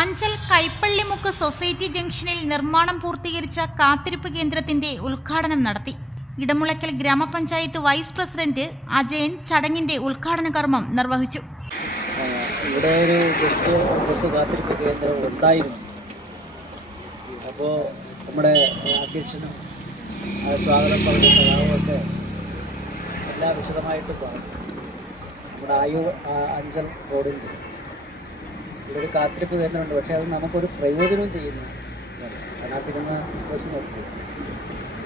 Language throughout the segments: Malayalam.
അഞ്ചൽ കൈപ്പള്ളിമുക്ക് സൊസൈറ്റി ജംഗ്ഷനിൽ നിർമ്മാണം പൂർത്തീകരിച്ച കാത്തിരിപ്പ് കേന്ദ്രത്തിന്റെ ഉദ്ഘാടനം നടത്തി. ഇടമുളയ്ക്കൽ ഗ്രാമപഞ്ചായത്ത് വൈസ് പ്രസിഡന്റ് അജയൻ ചടങ്ങിന്റെ ഉദ്ഘാടന കർമ്മം നിർവഹിച്ചു. ഇവിടെ ഒരു ബസ് കാത്തിരിപ്പ് കേന്ദ്രം ഉണ്ടായിരുന്നു. അപ്പോൾ നമ്മുടെ അധ്യക്ഷനും സ്വാഗതം പറഞ്ഞ സഹാബൊക്കെ എല്ലാം വിശദമായിട്ട് പറഞ്ഞു. നമ്മുടെ ആയൂർ അഞ്ചൽ റോഡിൻ്റെ ഇവിടെ ഒരു കാത്തിരിപ്പ് കേന്ദ്രമുണ്ട്. പക്ഷേ അത് നമുക്കൊരു പ്രയോജനവും ചെയ്യുന്നു. അതിനകത്തിരുന്ന് ബസ് നിർത്തും.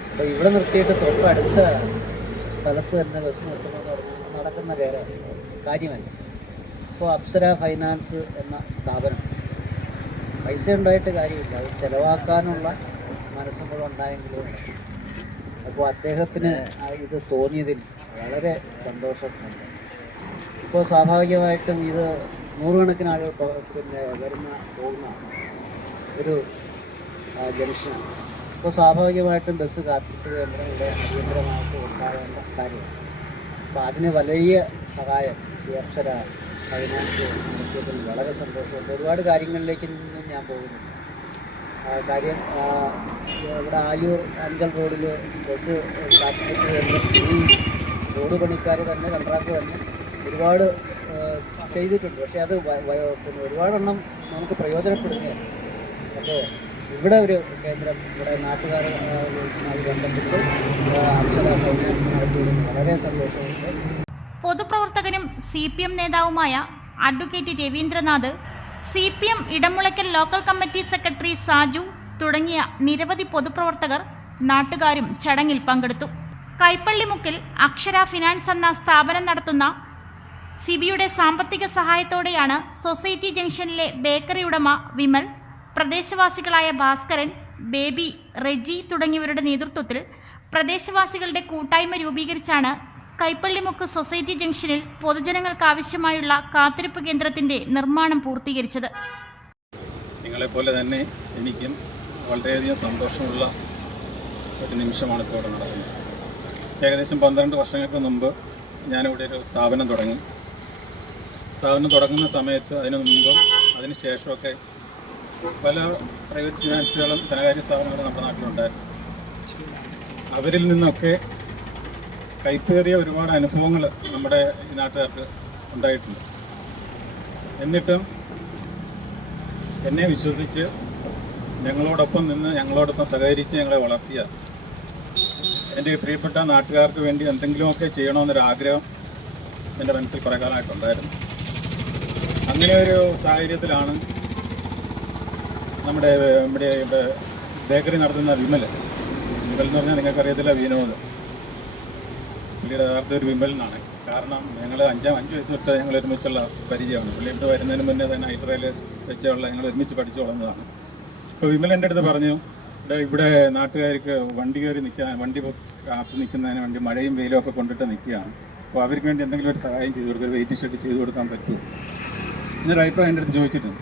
അപ്പോൾ ഇവിടെ നിർത്തിയിട്ട് തൊട്ടടുത്ത സ്ഥലത്ത് തന്നെ ബസ് നിർത്തണമെന്ന് പറഞ്ഞാൽ നടക്കുന്ന കാര്യമല്ല. ഇപ്പോൾ അപ്സര ഫൈനാൻസ് എന്ന സ്ഥാപനം പൈസ ഉണ്ടായിട്ട് കാര്യമില്ല, അത് ചിലവാക്കാനുള്ള മനസ്സും കൂടെ ഉണ്ടായെങ്കിൽ. അപ്പോൾ അദ്ദേഹത്തിന് ഇത് തോന്നിയതിൽ വളരെ സന്തോഷമുണ്ട്. ഇപ്പോൾ സ്വാഭാവികമായിട്ടും ഇത് നൂറുകണക്കിന് ആളുകൾ പോകുന്ന ഒരു ജംഗ്ഷനാണ്. അപ്പോൾ സ്വാഭാവികമായിട്ടും ബസ് കാത്തിരിപ്പ് കേന്ദ്രം ഇവിടെ അടിയന്തരമായിട്ട് ഉണ്ടാവേണ്ട കാര്യമാണ്. അപ്പോൾ അതിന് വലിയ സഹായം ഈ അപ്സര ഫൈനാൻസ് നടത്തിയതിൽ വളരെ സന്തോഷമുണ്ട്. ഒരുപാട് കാര്യങ്ങളിലേക്ക് നിന്നും ഞാൻ പോകുന്നില്ല. കാര്യം ഇവിടെ ആയൂർ അഞ്ചൽ റോഡിൽ ബസ് കാത്തിരിപ്പ് കേന്ദ്രം ഈ റോഡ് പണിക്കാർ തന്നെ കോൺട്രാക്ട് തന്നെ ഒരുപാട് ചെയ്തിട്ടുണ്ട്. പക്ഷേ അത് ഒരുപാടെണ്ണം നമുക്ക് പ്രയോജനപ്പെടുന്നതാണ്. അപ്പോൾ ഇവിടെ ഒരു കേന്ദ്രം ഇവിടെ നാട്ടുകാരുമായി ബന്ധപ്പെട്ട് അപ്സര ഫൈനാൻസ് നടത്തിയതിൽ വളരെ സന്തോഷമുണ്ട്. പൊതുപ്രവർത്തകനും CPM നേതാവുമായ advocate Ravindranath, CPM Edamulakkal local committee secretary Saju തുടങ്ങിയ നിരവധി പൊതുപ്രവർത്തകർ, നാട്ടുകാരും ചടങ്ങിൽ പങ്കെടുത്തു. കൈപ്പള്ളിമുക്കിൽ അക്ഷര ഫിനാൻസ് എന്ന സ്ഥാപനം നടത്തുന്ന സിബിയുടെ സാമ്പത്തിക സഹായത്തോടെയാണ് സൊസൈറ്റി ജംഗ്ഷനിലെ ബേക്കറി ഉടമ വിമൽ, പ്രദേശവാസികളായ ഭാസ്കരൻ, ബേബി, റെജി തുടങ്ങിയവരുടെ നേതൃത്വത്തിൽ പ്രദേശവാസികളുടെ കൂട്ടായ്മ രൂപീകരിച്ചാണ് കൈപ്പള്ളിമുക്ക് സൊസൈറ്റി ജംഗ്ഷനിൽ പൊതുജനങ്ങൾക്കാവശ്യമായുള്ള കാത്തിരിപ്പ് കേന്ദ്രത്തിന്റെ നിർമ്മാണം പൂർത്തീകരിച്ചത്. നിങ്ങളെപ്പോലെ തന്നെ എനിക്കും വളരെയധികം സന്തോഷമുള്ള ഒരു നിമിഷമാണ് ഇപ്പോൾ ഇവിടെ നടക്കുന്നത്. ഏകദേശം 12 വർഷങ്ങൾക്ക് മുമ്പ് ഞാനിവിടെ ഒരു സ്ഥാപനം തുടങ്ങി. സ്ഥാപനം തുടങ്ങുന്ന സമയത്ത് അതിനു മുമ്പും അതിന് ശേഷമൊക്കെ പല പ്രൈവറ്റ് ഫിനാൻസുകളും ധനകാര്യ സ്ഥാപനങ്ങളും നമ്മുടെ നാട്ടിലുണ്ടായിരുന്നു. അവരിൽ നിന്നൊക്കെ കൈപ്പേറിയ ഒരുപാട് അനുഭവങ്ങൾ നമ്മുടെ ഈ നാട്ടുകാർക്ക് ഉണ്ടായിട്ടുണ്ട്. എന്നിട്ടും എന്നെ വിശ്വസിച്ച് ഞങ്ങളോടൊപ്പം നിന്ന് ഞങ്ങളോടൊപ്പം സഹകരിച്ച് ഞങ്ങളെ വളർത്തിയ എൻ്റെ പ്രിയപ്പെട്ട നാട്ടുകാർക്ക് വേണ്ടി എന്തെങ്കിലുമൊക്കെ ചെയ്യണമെന്നൊരാഗ്രഹം എൻ്റെ മനസ്സിൽ കുറേ കാലമായിട്ടുണ്ടായിരുന്നു. അങ്ങനെ ഒരു സാഹചര്യത്തിലാണ് നമ്മുടെ ബേക്കറി നടത്തുന്ന വിമൽ എന്ന് പറഞ്ഞാൽ നിങ്ങൾക്കറിയത്തില്ല, വിനോദ്. പുള്ളിയുടെ യഥാർത്ഥ ഒരു വിമലിനാണ്. കാരണം ഞങ്ങൾ 5 വയസ്സ് തൊട്ട് ഞങ്ങൾ ഒരുമിച്ചുള്ള പരിചയമാണ്. പുള്ളി ഇവിടെ വരുന്നതിന് മുന്നേ തന്നെ ഹൈഡ്രയിൽ വെച്ചുള്ള ഞങ്ങൾ ഒരുമിച്ച് പഠിച്ചു വളർന്നതാണ്. ഇപ്പോൾ വിമൽ എൻ്റെ അടുത്ത് പറഞ്ഞു, ഇവിടെ നാട്ടുകാർക്ക് വണ്ടി കയറി നിൽക്കാൻ, വണ്ടി കാത്തു നിൽക്കുന്നതിന് വേണ്ടി മഴയും വെയിലും ഒക്കെ കൊണ്ടിട്ട് നിൽക്കുകയാണ്. അപ്പോൾ അവർക്ക് വേണ്ടി എന്തെങ്കിലും ഒരു സഹായം ചെയ്ത് കൊടുക്കുക, ഒരു വെയിറ്റിംഗ് ഷെഡ് ചെയ്ത് കൊടുക്കാൻ പറ്റുമോ എന്നൊരു അഭിപ്രായം എൻ്റെ അടുത്ത് ചോദിച്ചിട്ടുണ്ട്.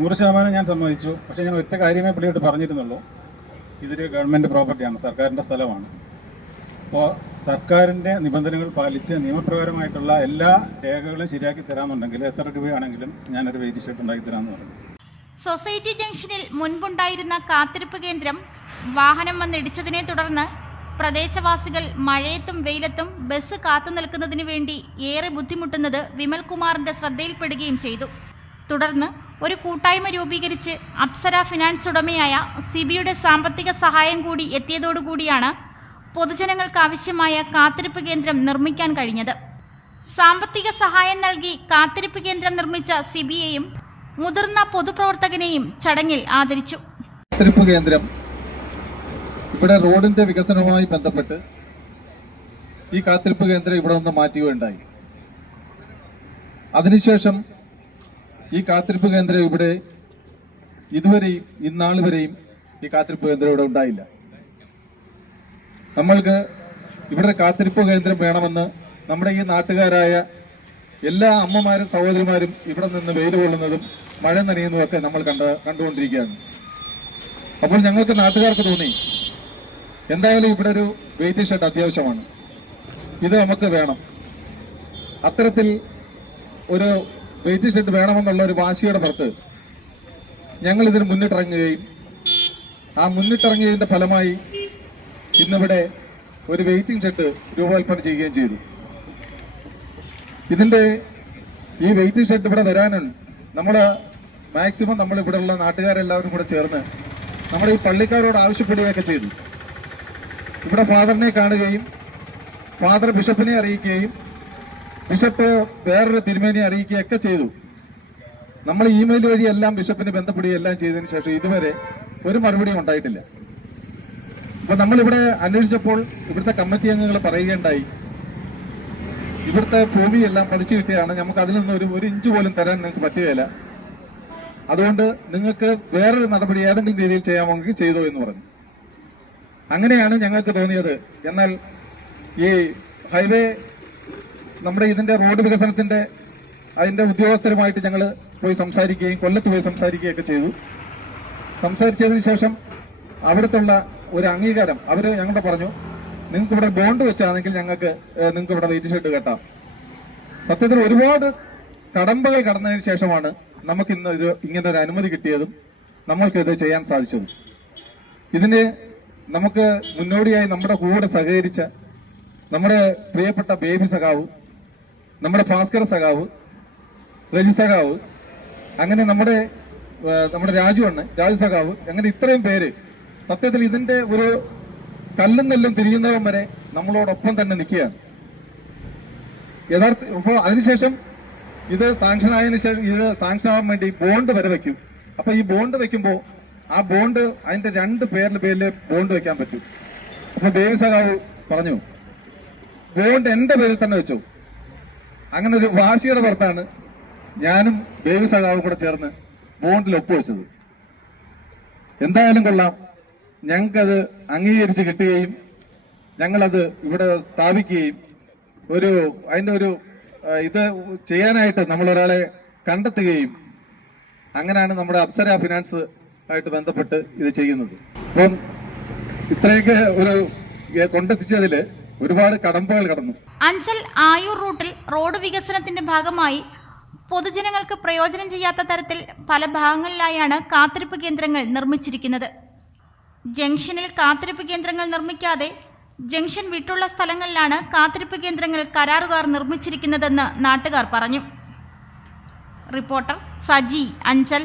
100% ഞാൻ സമ്മതിച്ചു. പക്ഷേ ഞാൻ ഒറ്റ കാര്യമേ പുള്ളിയോട് പറഞ്ഞിരുന്നുള്ളൂ, ഇതൊരു ഗവൺമെൻറ് പ്രോപ്പർട്ടിയാണ്, സർക്കാരിൻ്റെ സ്ഥലമാണ്. അപ്പോൾ സർക്കാരിൻ്റെ നിബന്ധനകൾ പാലിച്ച് നിയമപ്രകാരമായിട്ടുള്ള എല്ലാ രേഖകളും ശരിയാക്കി തരാമെന്നുണ്ടെങ്കിൽ എത്ര രൂപയാണെങ്കിലും ഞാനൊരു വെയിറ്റിംഗ് ഷെഡ് ഉണ്ടാക്കി തരാമെന്ന് പറഞ്ഞു. സൊസൈറ്റി ജംഗ്ഷനിൽ മുൻപുണ്ടായിരുന്ന കാത്തിരിപ്പ് കേന്ദ്രം വാഹനം വന്നിടിച്ചതിനെ തുടർന്ന് പ്രദേശവാസികൾ മഴയത്തും വെയിലത്തും ബസ് കാത്തു നിൽക്കുന്നതിന് വേണ്ടി ഏറെ ബുദ്ധിമുട്ടുന്നത് വിമൽകുമാറിന്റെ ശ്രദ്ധയിൽപ്പെടുകയും ചെയ്തു. തുടർന്ന് ഒരു കൂട്ടായ്മ രൂപീകരിച്ച് അപ്സര ഫിനാൻസ് ഉടമയായ സിബിയുടെ സാമ്പത്തിക സഹായം കൂടി എത്തിയതോടുകൂടിയാണ് പൊതുജനങ്ങൾക്കാവശ്യമായ കാത്തിരിപ്പ് കേന്ദ്രം നിർമ്മിക്കാൻ കഴിഞ്ഞത്. സാമ്പത്തിക സഹായം നൽകി കാത്തിരിപ്പ് കേന്ദ്രം നിർമ്മിച്ച സിബിയെയും മുതിർന്ന പൊതുപ്രവർത്തകനെയും ചടങ്ങിൽ ആദരിച്ചു. കാത്തിരിപ്പ് കേന്ദ്രം ഇവിടെ റോഡിന്റെ വികസനവുമായി ബന്ധപ്പെട്ട് ഈ കാത്തിരിപ്പ് കേന്ദ്രം ഇവിടെ നിന്ന് മാറ്റുകയുണ്ടായി. അതിനുശേഷം ഈ കാത്തിരിപ്പ് കേന്ദ്രം ഇവിടെ ഇതുവരെയും ഇന്നാൾ വരെയും ഈ കാത്തിരിപ്പ് കേന്ദ്രം ഇവിടെ ഉണ്ടായില്ല. നമ്മൾക്ക് ഇവിടെ കാത്തിരിപ്പ് കേന്ദ്രം വേണമെന്ന് നമ്മുടെ ഈ നാട്ടുകാരായ എല്ലാ അമ്മമാരും സഹോദരിമാരും ഇവിടെ നിന്ന് വെയിൽ കൊള്ളുന്നതും മഴ നനയുന്നതുമൊക്കെ നമ്മൾ കണ്ടുകൊണ്ടിരിക്കുകയാണ്. അപ്പോൾ ഞങ്ങൾക്ക് നാട്ടുകാർക്ക് തോന്നി, എന്തായാലും ഇവിടെ ഒരു വെയിറ്റിംഗ് ഷെഡ് അത്യാവശ്യമാണ്, ഇത് നമുക്ക് വേണം. അത്തരത്തിൽ ഒരു വെയിറ്റിംഗ് ഷെഡ് വേണമെന്നുള്ള ഒരു വാശിയുടെ പുറത്ത് ഞങ്ങൾ ഇതിന് മുന്നിട്ടിറങ്ങുകയും ആ മുന്നിട്ടിറങ്ങിയതിൻ്റെ ഫലമായി ഇന്നിവിടെ ഒരു വെയിറ്റിംഗ് ഷെഡ് രൂപകൽപ്പന ചെയ്യുകയും ചെയ്തു. ഇതിൻ്റെ ഈ വെയിറ്റിംഗ് ഷെഡ് ഇവിടെ വരാനുണ്ട്. നമ്മൾ മാക്സിമം നമ്മൾ ഇവിടെയുള്ള നാട്ടുകാരെല്ലാവരും കൂടെ ചേർന്ന് നമ്മുടെ ഈ പള്ളിക്കാരോട് ആവശ്യപ്പെടുകയൊക്കെ ചെയ്തു. ഇവിടെ ഫാദറിനെ കാണുകയും ഫാദർ ബിഷപ്പിനെ അറിയിക്കുകയും ബിഷപ്പ് വേറൊരു തിരുമേനിയെ അറിയിക്കുകയൊക്കെ ചെയ്തു. നമ്മൾ ഇമെയിൽ വഴി എല്ലാം ബിഷപ്പിനെ ബന്ധപ്പെടുകയും എല്ലാം ചെയ്തതിന് ശേഷം ഇതുവരെ ഒരു മറുപടിയും ഉണ്ടായിട്ടില്ല. അപ്പോൾ നമ്മളിവിടെ അന്വേഷിച്ചപ്പോൾ ഇവിടുത്തെ കമ്മിറ്റി അംഗങ്ങൾ പറയുകയുണ്ടായി, ഇവിടുത്തെ ഭൂമിയെല്ലാം പതിച്ചു കിട്ടിയാണ്, നമുക്ക് അതിൽ നിന്ന് ഒരു ഇഞ്ച് പോലും തരാൻ നിങ്ങൾക്ക് പറ്റുകയില്ല, അതുകൊണ്ട് നിങ്ങൾക്ക് വേറൊരു നടപടി ഏതെങ്കിലും രീതിയിൽ ചെയ്യാമെങ്കിൽ ചെയ്തോ എന്ന് പറഞ്ഞു. അങ്ങനെയാണ് ഞങ്ങൾക്ക് തോന്നിയത്. എന്നാൽ ഈ ഹൈവേ നമ്മുടെ ഇതിൻ്റെ റോഡ് വികസനത്തിൻ്റെ അതിൻ്റെ ഉദ്യോഗസ്ഥരുമായിട്ട് ഞങ്ങൾ പോയി സംസാരിക്കുകയും കൊല്ലത്ത് പോയി സംസാരിക്കുകയൊക്കെ ചെയ്തു. സംസാരിച്ചതിന് ശേഷം അവിടുത്തുള്ള ഒരു അംഗീകാരം അവർ ഞങ്ങളുടെ പറഞ്ഞു, നിങ്ങൾക്ക് ഇവിടെ ബോണ്ട് വെച്ചാണെങ്കിൽ നിങ്ങൾക്ക് ഇവിടെ വെയിറ്റ് ഷെഡ് കെട്ടാം. സത്യത്തിൽ ഒരുപാട് കടമ്പകൾ കടന്നതിന് ശേഷമാണ് നമുക്ക് ഇന്ന് ഇങ്ങനെ ഒരു അനുമതി കിട്ടിയതും നമ്മൾക്കിത് ചെയ്യാൻ സാധിച്ചതും. ഇതിന് നമുക്ക് മുന്നോടിയായി നമ്മുടെ കൂടെ സഹകരിച്ച നമ്മുടെ പ്രിയപ്പെട്ട ബേബി സഖാവ്, നമ്മുടെ ഭാസ്കര സഖാവ്, രജി സഖാവ്, അങ്ങനെ നമ്മുടെ രാജു സഖാവ്, അങ്ങനെ ഇത്രയും പേര് സത്യത്തിൽ ഇതിന്റെ ഒരു കല്ലും നെല്ലും തിരിയുന്നവൻ വരെ നമ്മളോടൊപ്പം തന്നെ നിൽക്കുകയാണ്. അപ്പോൾ അതിനുശേഷം ഇത് സാങ്ഷൻ ആയതിനു ശേഷം ഇത് സാങ്ഷൻ ആവാൻ വേണ്ടി ബോണ്ട് വരെ വെക്കും. അപ്പൊ ഈ ബോണ്ട് വെക്കുമ്പോൾ ആ ബോണ്ട് അതിന്റെ 2 പേരിൽ ബോണ്ട് വെക്കാൻ പറ്റും. അപ്പൊ ബേബി സഖാവ് പറഞ്ഞു, ബോണ്ട് എന്റെ പേരിൽ തന്നെ വെച്ചോ. അങ്ങനെ ഒരു വാശിയുടെ പുറത്താണ് ഞാനും ബേബി സഖാവും കൂടെ ചേർന്ന് ബോണ്ടിൽ ഒപ്പുവെച്ചത്. എന്തായാലും കൊള്ളാം, ഞങ്ങൾക്കത് അംഗീകരിച്ച് കിട്ടുകയും ഞങ്ങളത് ഇവിടെ സ്ഥാപിക്കുകയും അതിൻ്റെ ഒരു ഇത് ചെയ്യാനായിട്ട് നമ്മളൊരാളെ കണ്ടെത്തുകയും അങ്ങനെയാണ് നമ്മുടെ അപ്സര ഫിനാൻസ് ആയിട്ട് ബന്ധപ്പെട്ട് ഇത് ചെയ്യുന്നത്. അപ്പം ഇത്രയൊക്കെ കൊണ്ടെത്തിച്ചതിൽ ഒരുപാട് കടമ്പകൾ കടന്നു. അഞ്ചൽ ആയൂർ റൂട്ടിൽ റോഡ് വികസനത്തിന്റെ ഭാഗമായി പൊതുജനങ്ങൾക്ക് പ്രയോജനം ചെയ്യാത്ത തരത്തിൽ പല ഭാഗങ്ങളിലായാണ് കാത്തിരിപ്പ് കേന്ദ്രങ്ങൾ നിർമ്മിച്ചിരിക്കുന്നത്. ജംഗ്ഷനിൽ കാത്തിരിപ്പ് കേന്ദ്രങ്ങൾ നിർമ്മിക്കാതെ ജംഗ്ഷൻ വിട്ടുള്ള സ്ഥലങ്ങളിലാണ് കാത്തിരിപ്പ് കേന്ദ്രങ്ങൾ കരാറുകാർ നിർമ്മിച്ചിരിക്കുന്നതെന്ന് നാട്ടുകാർ പറഞ്ഞു. റിപ്പോർട്ടർ സജി, അഞ്ചൽ.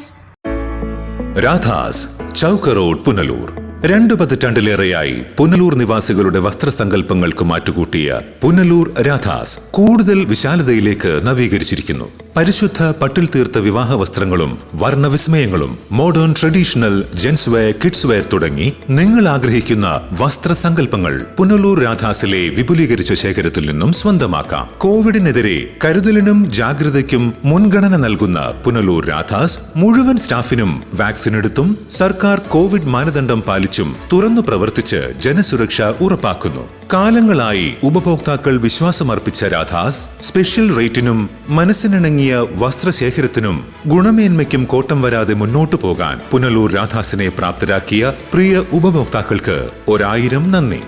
രാധാസ്, ചൗക്ക് റോഡ്, പുനലൂർ. 2 പതിറ്റാണ്ടിലേറെയായി പുനലൂർ നിവാസികളുടെ വസ്ത്രസങ്കല്പങ്ങൾക്ക് മാറ്റുകൂട്ടിയ പുനലൂർ രാധാസ് കൂടുതൽ വിശാലതയിലേക്ക് നവീകരിച്ചിരിക്കുന്നു. പരിശുദ്ധ പട്ടിൽ തീർത്ത വിവാഹ വസ്ത്രങ്ങളും വർണ്ണവിസ്മയങ്ങളും modern traditional gents wear, kids wear തുടങ്ങി നിങ്ങൾ ആഗ്രഹിക്കുന്ന വസ്ത്രസങ്കല്പങ്ങൾ പുനലൂർ രാധാസിലെ വിപുലീകരിച്ച ശേഖരത്തിൽ നിന്നും സ്വന്തമാക്കാം. കോവിഡിനെതിരെ കരുതലിനും ജാഗ്രതയ്ക്കും മുൻഗണന നൽകുന്ന പുനലൂർ രാധാസ് മുഴുവൻ സ്റ്റാഫിനും വാക്സിൻ എടുത്തും സർക്കാർ കോവിഡ് മാനദണ്ഡം പാലിച്ചും തുറന്നു പ്രവർത്തിച്ച് ജനസുരക്ഷ ഉറപ്പാക്കുന്നു. കാലങ്ങളായി ഉപഭോക്താക്കൾ വിശ്വാസമർപ്പിച്ച രാധാസ് സ്പെഷ്യൽ റേറ്റിനും മനസ്സിനിണങ്ങിയ വസ്ത്രശേഖരത്തിനും ഗുണമേന്മയ്ക്കും കോട്ടം വരാതെ മുന്നോട്ടു പോകാൻ പുനലൂർ രാധാസിനെ പ്രാപ്തരാക്കിയ പ്രിയ ഉപഭോക്താക്കൾക്ക് 1000 നന്ദി.